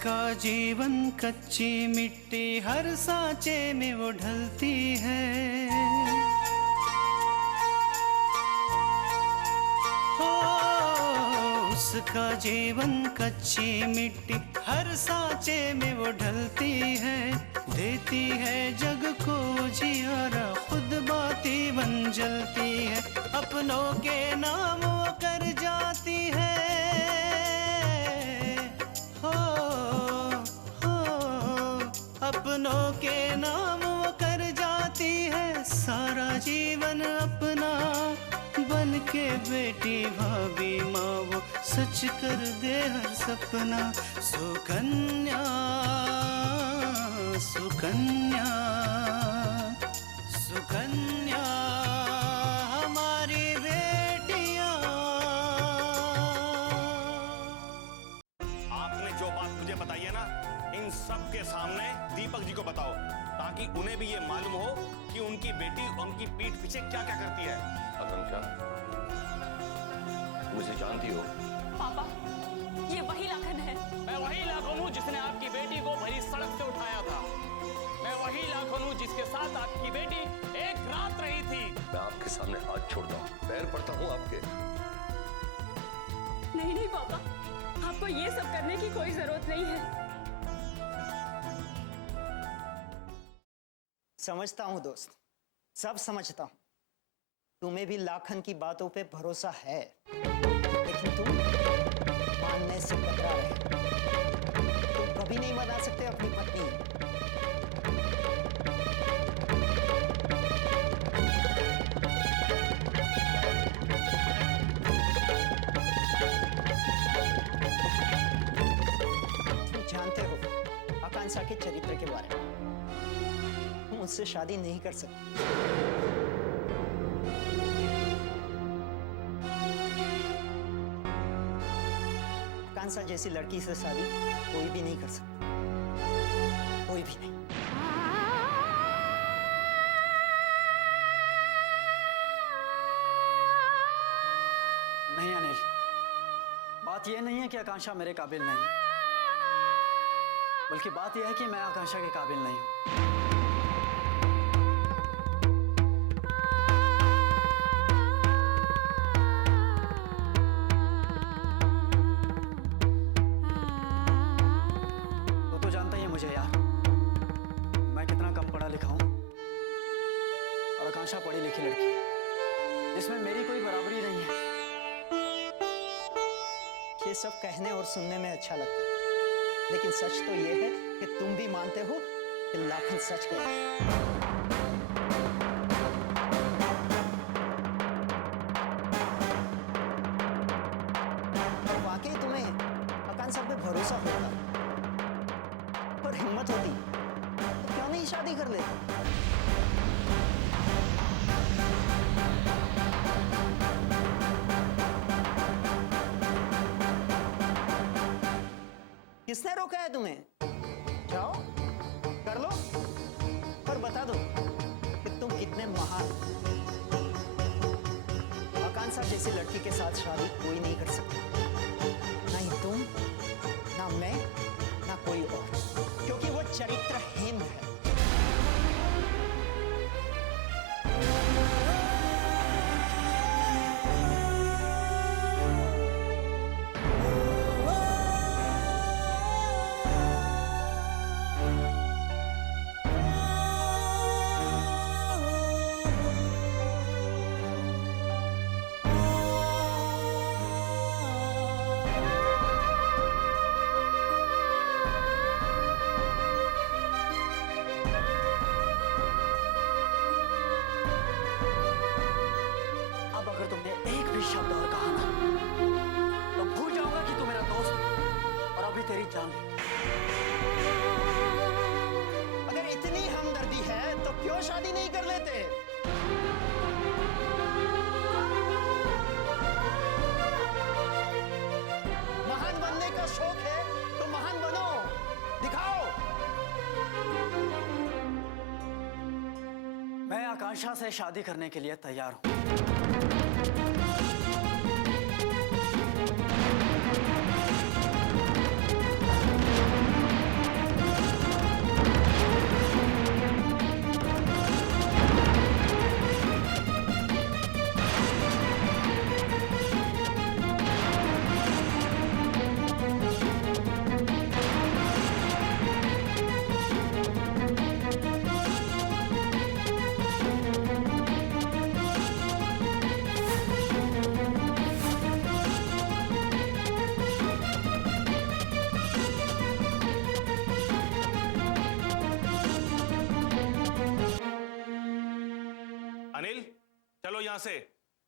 उसका जीवन कच्ची मिट्टी हर सांचे में वो ढलती है। हो उसका जीवन कच्ची मिट्टी हर सांचे में वो ढलती है। देती है जग को जियारा, खुद बाती बन जलती है। अपनों के नाम वो कर जाती है। अपनों के नाम वो कर जाती है। सारा जीवन अपना बन के बेटी भाभी माँ वो सच कर दे हर सपना। सुकन्या सुकन्या सुकन्या हमारी बेटियां। आपने जो बात मुझे बताई है ना, इन सब के सामने दीपक जी को बताओ, ताकि उन्हें भी ये मालूम हो कि उनकी बेटी उनकी पीठ पीछे क्या क्या करती है। आकांक्षा, मुझे जानती हो? पापा, ये वही लाखन है। मैं वही लाखन हूँ जिसने आपकी बेटी को भरी सड़क से उठाया था। मैं वही लाखन हूँ जिसके साथ आपकी बेटी एक रात रही थी। मैं आपके सामने हाथ छोड़ता हूँ, पैर पड़ता हूँ आपके। नहीं नहीं पापा, आपको ये सब करने की कोई जरूरत नहीं है। समझता हूँ दोस्त, सब समझता हूँ। तुम्हें भी लाखन की बातों पे भरोसा है, लेकिन तुम मानने से कतरा रहे। तुम कभी नहीं मना सकते अपनी पत्नी। तुम जानते हो आकांक्षा के चरित्र के बारे में। तुम उससे शादी नहीं कर सकते। आकांक्षा जैसी लड़की से शादी कोई भी नहीं कर सकता, कोई भी नहीं। नहीं अनिल, बात यह नहीं है कि आकांक्षा मेरे काबिल नहीं, बल्कि बात यह है कि मैं आकांक्षा के काबिल नहीं हूं। तो जानता ही है मुझे यार, मैं कितना कम पढ़ा लिखा हूं और आकांक्षा पढ़ी लिखी लड़की है, जिसमें मेरी कोई बराबरी नहीं है। ये सब कहने और सुनने में अच्छा लगता है, लेकिन सच तो ये है कि तुम भी मानते हो कि लाखन सच कह रहा है। और वाकई तुम्हें आकांक्षा पे भरोसा होता और हिम्मत होती तो क्यों नहीं शादी कर लेते? किसने रोका है तुम्हें? जाओ कर लो और बता दो कि तुम कितने महान हो। आकांक्षा जैसी लड़की के साथ शादी कोई नहीं कर सकता, नहीं तुम, ना मैं, ना कोई और, क्योंकि वो चरित्रहीन है। तेरी जान ले। अगर इतनी हमदर्दी है तो क्यों शादी नहीं कर लेते? महान बनने का शौक है तो महान बनो, दिखाओ। मैं आकांक्षा से शादी करने के लिए तैयार हूं। अनिल चलो यहां से।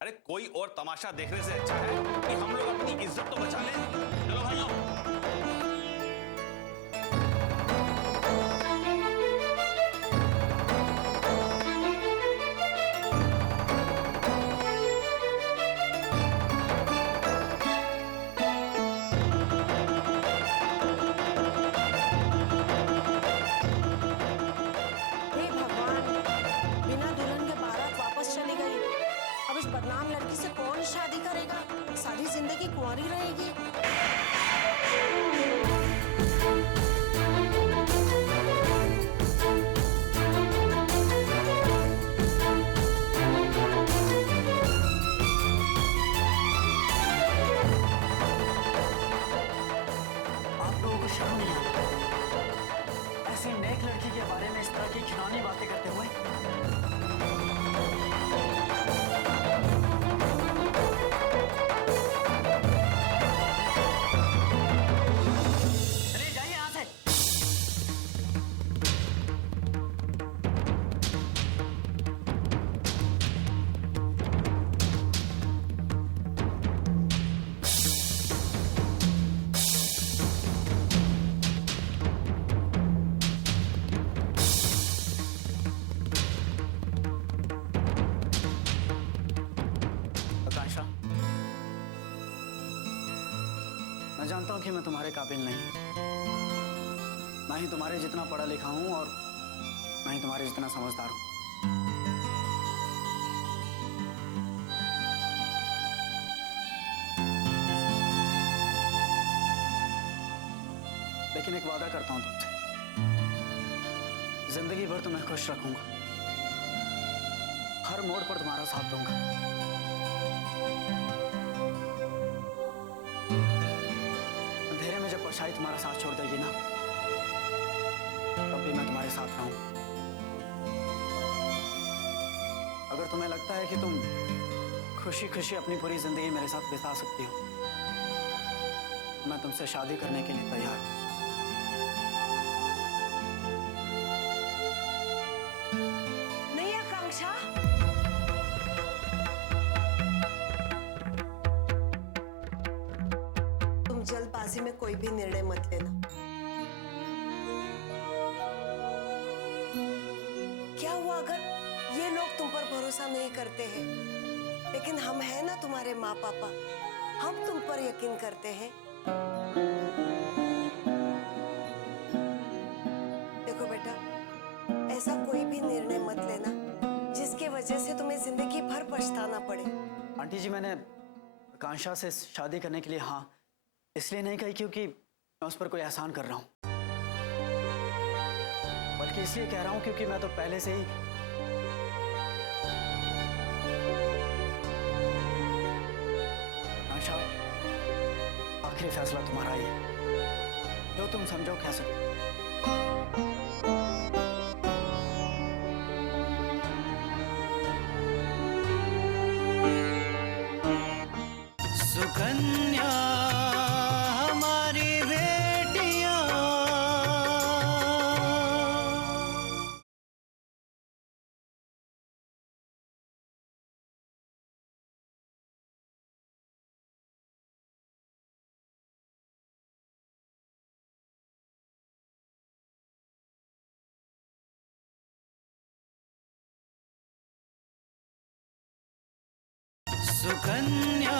अरे कोई और तमाशा देखने से अच्छा है कि हम लोग अपनी इज्जत तो बचा लें। चलो भाइयों। हे भगवान, बिना दुल्हन के बारात वापस चली गई। अब इस बदनाम लड़की से कौन शादी करेगा? सारी जिंदगी कुंवारी रहेगी। आप लोगों को शर्म नहीं आती? ऐसी नेक लड़की के बारे में इस तरह की घिनौनी बातें करते हुए? चलिए जाइए यहाँ से। आकांक्षा, मैं जानता हूं कि मैं तुम्हारे काबिल नहीं, ना ही तुम्हारे जितना पढ़ा लिखा हूं और ना ही तुम्हारे जितना समझदार हूं। लेकिन एक वादा करता हूं तुमसे, जिंदगी भर तुम्हें खुश रखूंगा, हर मोड़ पर तुम्हारा साथ दूंगा। अंधेरे में जब परछाई तुम्हारा साथ छोड़ देगी ना, तब भी मैं तुम्हारे साथ रहूंगा। अगर तुम्हें लगता है कि तुम खुशी खुशी अपनी पूरी जिंदगी मेरे साथ बिता सकती हो, मैं तुमसे शादी करने के लिए तैयार हूं। नहीं आकांक्षा, तुम जल्दबाजी में कोई भी निर्णय मत लेना। क्या हुआ अगर ये लोग तुम पर भरोसा नहीं करते हैं, लेकिन हम हैं ना तुम्हारे माँ पापा, हम तुम पर यकीन करते हैं। देखो बेटा, ऐसा कोई भी निर्णय मत लेना जिसके वजह से तुम्हें जिंदगी भर पछताना पड़े। आंटी जी, मैंने आकांक्षा से शादी करने के लिए हाँ इसलिए नहीं कही क्योंकि मैं उस पर कोई एहसान कर रहा हूं, बल्कि इसलिए कह रहा हूं क्योंकि मैं तो पहले से ही आकांक्षा, आखिरी फैसला तुम्हारा ही है, जो तुम समझो कह सकते हो। सुकन्या हमारी बेटियां, सुकन्या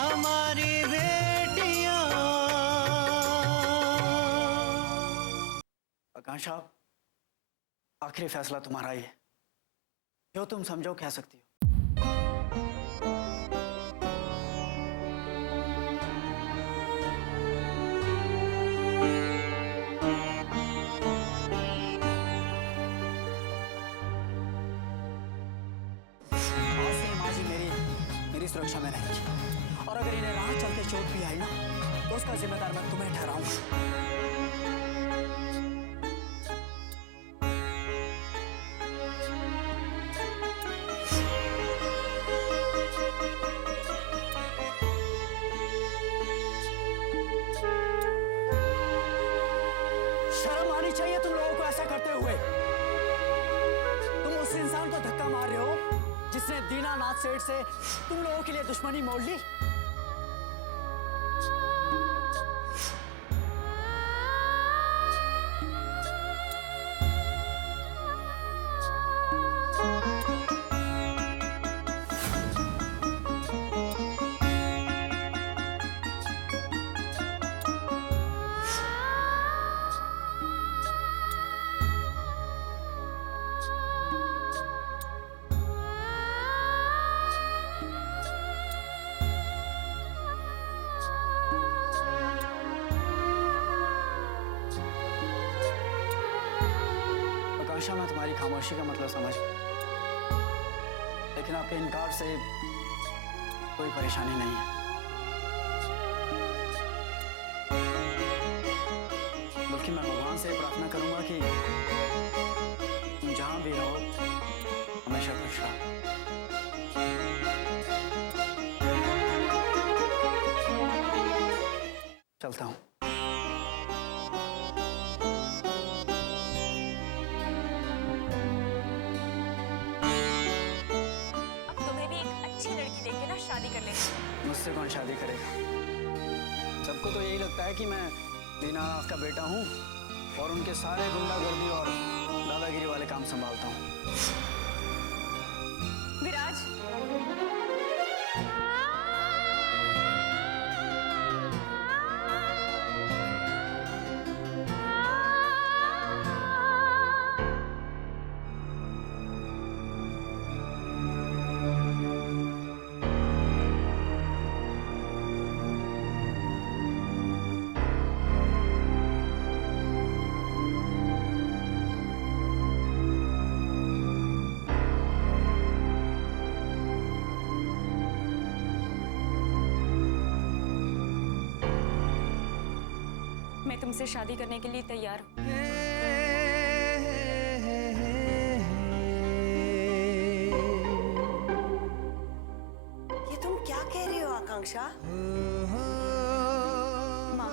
हमारी बेटियां। आकांक्षा, आखिरी फैसला तुम्हारा ही है, जो तुम समझो कह सकती हो। आज से माँ जी मेरी सुरक्षा में रहेगी, और अगर इन्हें राह चलते चोट भी आई ना, तो उसका जिम्मेदार मैं तुम्हें ठहराऊंगा। शर्म आनी चाहिए तुम लोगों को ऐसा करते हुए। तुम उस इंसान को धक्का धक्का मार रहे हो जिसने दीनानाथ सेठ से तुम लोगों के लिए दुश्मनी मोड़ ली? आकांक्षा, मैं तुम्हारी खामोशी का मतलब समझ, लेकिन आपके इनकार से कोई परेशानी नहीं है। बल्कि मैं भगवान से प्रार्थना करूंगा कि तुम जहां भी रहो हमेशा खुश रहो। चलता हूं। शादी कर लेंगे। मुझसे कौन शादी करेगा? सबको तो यही लगता है कि मैं दीनानाथ का बेटा हूँ और उनके सारे गुंडागर्दी और दादागिरी वाले काम संभालता हूँ। विराज, मैं तुमसे शादी करने के लिए तैयार हूँ। ये तुम क्या कह रही हो आकांक्षा? माँ,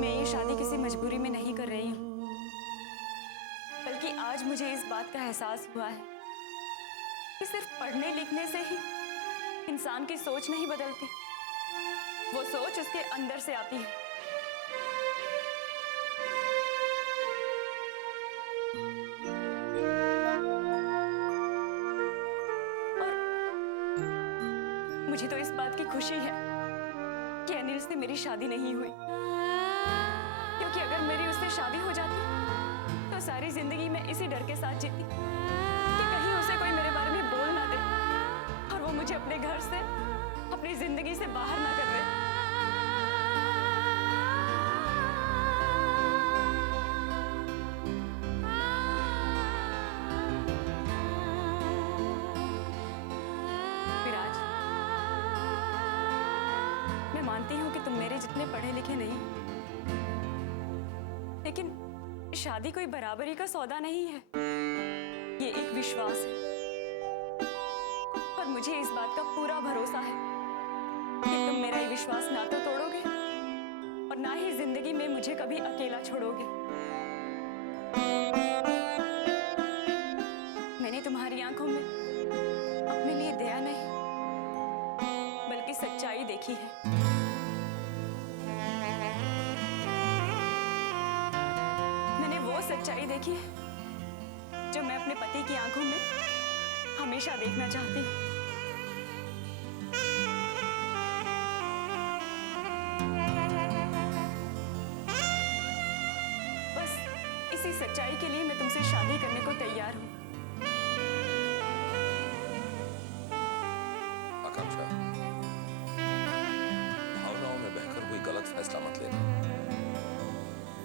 मैं ये शादी किसी मजबूरी में नहीं कर रही हूँ, बल्कि आज मुझे इस बात का एहसास हुआ है कि सिर्फ पढ़ने लिखने से ही इंसान की सोच नहीं बदलती, वो सोच उसके अंदर से आती है। मुझे तो इस बात की खुशी है कि अनिल से मेरी शादी नहीं हुई, क्योंकि अगर मेरी उससे शादी हो जाती तो सारी जिंदगी मैं इसी डर के साथ जीती कि कहीं उसे कोई मेरे बारे में बोल ना दे और वो मुझे अपने घर से, अपनी जिंदगी से बाहर ना कर दे। मानती हूँ कि तुम मेरे जितने पढ़े लिखे नहीं, लेकिन शादी कोई बराबरी का सौदा नहीं है। ये एक विश्वास है और मुझे इस बात का पूरा भरोसा है कि तुम मेरा ये विश्वास ना तो तोड़ोगे और ना ही जिंदगी में मुझे कभी अकेला छोड़ोगे। मैंने तुम्हारी आंखों में अपने लिए दया नहीं बल्कि सच्चाई देखी है। मैंने वो सच्चाई देखी है जो मैं अपने पति की आंखों में हमेशा देखना चाहती हूँ। बस इसी सच्चाई के लिए मैं तुमसे शादी करने को तैयार हूँ। आकांक्षा, भावनाओं में बहकर कोई गलत फैसला मत लेना।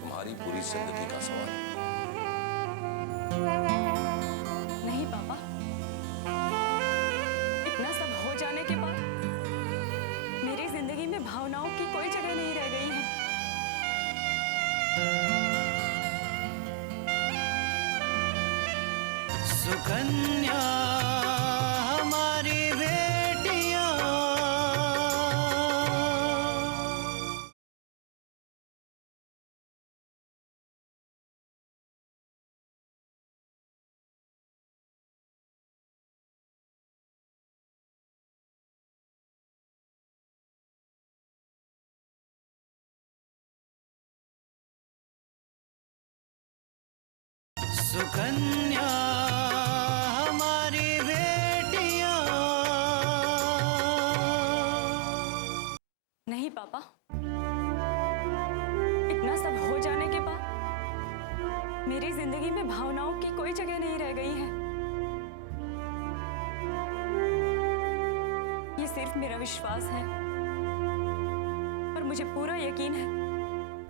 तुम्हारी पूरी जिंदगी का सवाल है। नहीं पापा, इतना सब हो जाने के बाद मेरी जिंदगी में भावनाओं की कोई जगह नहीं रह गई है। सुकन्या सुकन्या हमारी बेटियां। नहीं पापा, इतना सब हो जाने के बाद मेरी जिंदगी में भावनाओं की कोई जगह नहीं रह गई है। ये सिर्फ मेरा विश्वास है और मुझे पूरा यकीन है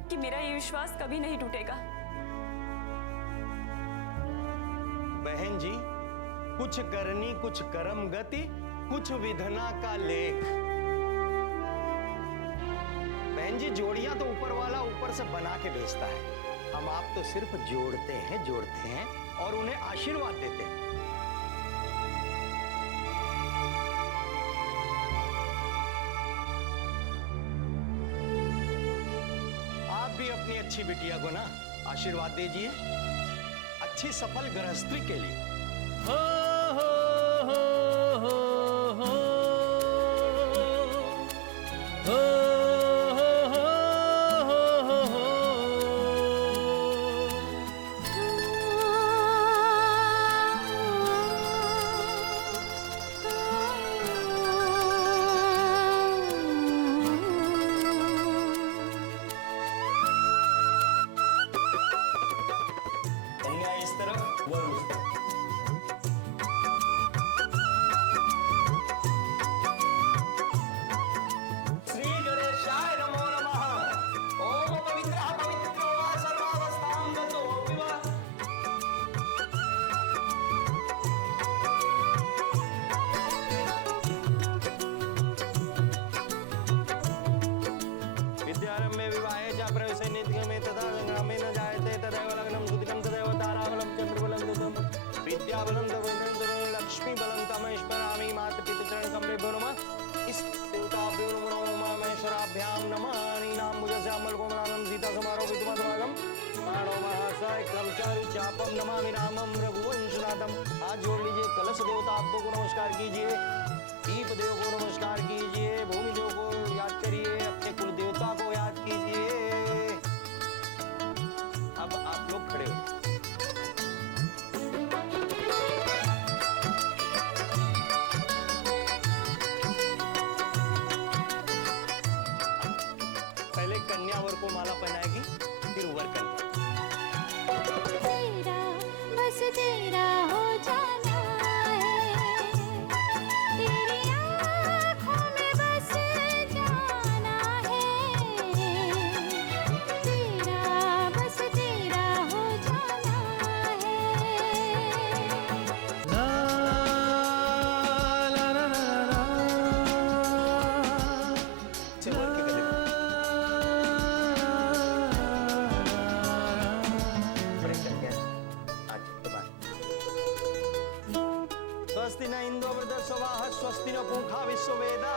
कि मेरा ये विश्वास कभी नहीं टूटेगा। बहन जी, कुछ करनी कुछ कर्म गति, कुछ विधना का लेख। बहन जी, जोड़ियां तो ऊपर वाला ऊपर से बना के भेजता है, हम आप तो सिर्फ जोड़ते हैं और उन्हें आशीर्वाद देते हैं। आप भी अपनी अच्छी बिटिया को ना आशीर्वाद दीजिए, अच्छी सफल गृहस्थी के लिए। हो हो हो हो हो हो कन्या इस तरफ, वर उस तरफ। श्री गणेशाय नमो नमः। ओम पवित्रः पवित्रो वा सर्वावस्थां गतो विवा। विद्यारम्भे विवाहे च प्रवेशे नित्यमे तथा संग्रामे न जायते तदैव लग्नं सुदिनं तदैव ताराबलं चन्द्रबलं दुदं विद्याबलं तवैनं लक्ष्मीबलं तमैश्वरामि मातपितृचरण कमलेभ्यो नमः। इस देवताभ्यो नमो महेश्वराभ्यां नमः। नीनाम्बुजश्यामलकोमलानं सीतासमारोपितमधुरागं माणो महासायकं चारु चापं नमामि रामं रघुवंशनाथं। हाथ जोड़ लीजिए, कलश देवताभ्यों को नमस्कार कीजिए, दीप देव को नमस्कार कीजिए, भूमि देव को याद करिए, अपने कुल देवता को याद कीजिए। अब आप लोग खड़े हो। पहले कन्या वर को माला पहनाएगी, फिर वर कन्या। तेरा बस तेरा हो जाना है, तेरी आँखों में बस जाना है। तेरा बस तेरा हो जाना है। ला ला ला ला ला से वर के गले में। ब्रेक कर गया। आज के बाद। स्वस्ति न इंद्रो वृद्धस्वाहा, स्वस्ति न पूषा विश्ववेदा,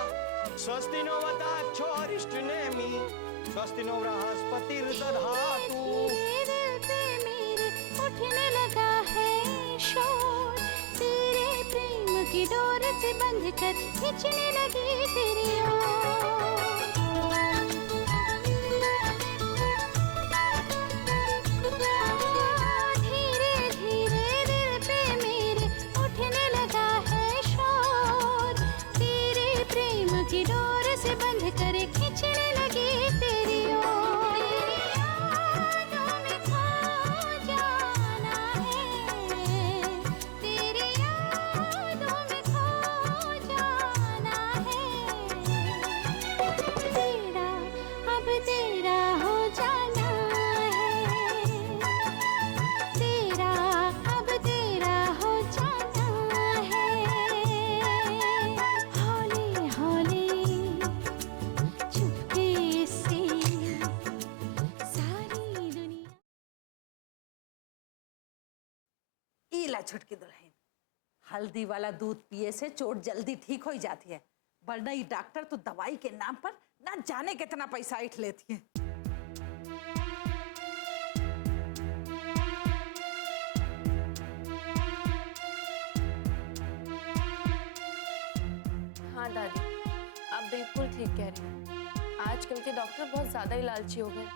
स्वस्ति नो वताक्षो अरिष्टनेमि, स्वस्ति नो बृहस्पतिर्दधातु। तेरे दिल पे मेरे उठने लगा है शोर, तेरे प्रेम की डोर से बंध कर खींचने लगी तेरी ओर। धीरे धीरे दिल पे मेरे उठने लगा है शोर, तेरे प्रेम की डोर से बंध कर खींचने लगी तेरी ओर। यादों में खो जाना है, तेरी यादों में खो जाना है। तेरा अब तेरा हो जाना है, तेरा अब तेरा हो जाना है। हौले हौले चुपके से सारी दुनिया। इला छुटकी दुल्हन, हल्दी वाला दूध पिए से चोट जल्दी ठीक हो जाती है, वरना ये डॉक्टर तो दवाई के नाम पर ना जाने कितना पैसा ऐंठ लेती है। हाँ दादी, आप बिल्कुल ठीक कह रही हैं। आजकल के डॉक्टर बहुत ज्यादा ही लालची हो गए।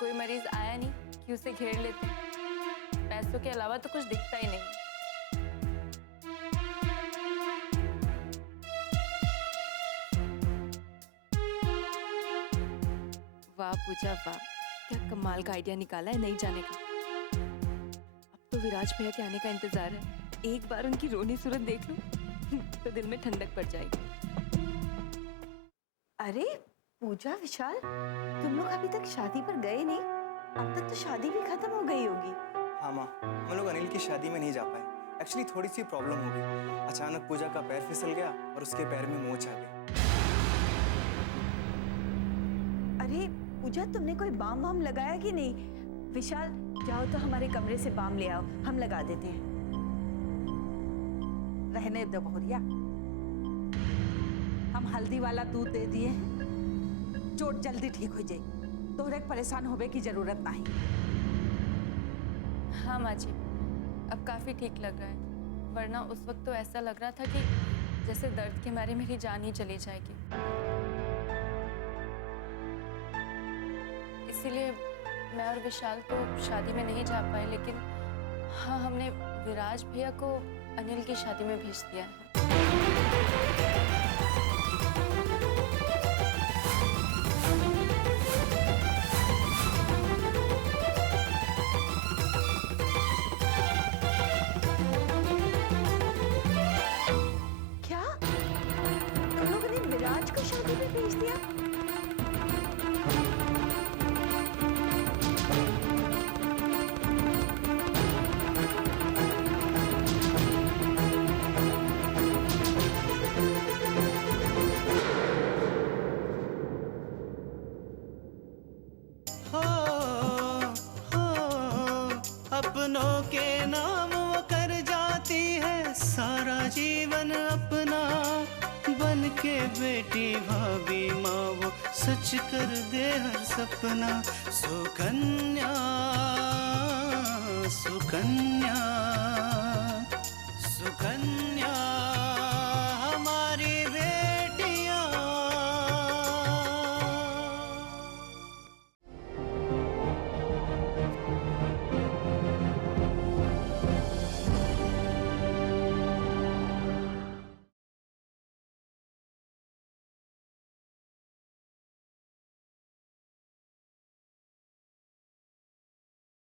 कोई मरीज आया नहीं ही उसे घेर लेते हैं। पैसों के अलावा तो कुछ दिखता ही नहीं। वाह पूजा वाह, क्या कमाल का आइडिया निकाला है नहीं जाने का। अब तो विराज भैया के आने का इंतजार है। एक बार उनकी रोनी सूरत देख लूं तो दिल में ठंडक पड़ जाएगी। अरे पूजा, विशाल, तुम लोग अभी तक शादी पर गए नहीं? अब तक तो शादी भी खत्म हो गई होगी। हाँ माँ, हम लोग अनिल की शादी में नहीं जा पाए। एक्चुअली थोड़ी सी प्रॉब्लम हो गई। अचानक पूजा का पैर फिसल गया और उसके पैर में मोच आ गई। अरे पूजा, तुमने कोई बाम वाम लगाया कि नहीं? विशाल, जाओ तो हमारे कमरे से बाम ले आओ, हम लगा देते हैं। रहने दो बहुरिया, हम हल्दी वाला दूध दे दिए हैं, चोट जल्दी ठीक हो जाए। तोहरे परेशान होने की जरूरत नहीं। हाँ माँ जी, अब काफी ठीक लग रहा है, वरना उस वक्त तो ऐसा लग रहा था कि जैसे दर्द के मारे मेरी जान ही चली जाएगी। इसीलिए मैं और विशाल तो शादी में नहीं जा पाए, लेकिन हाँ, हमने विराज भैया को अनिल की शादी में भेज दिया है। क्या तुम लोगों ने विराज को शादी में भेज दिया? अपनों के नाम वो कर जाती है सारा जीवन अपना, बन के बेटी भाभी माँ वो सच कर दे हर सपना। सुकन्या सुकन्या सुकन्या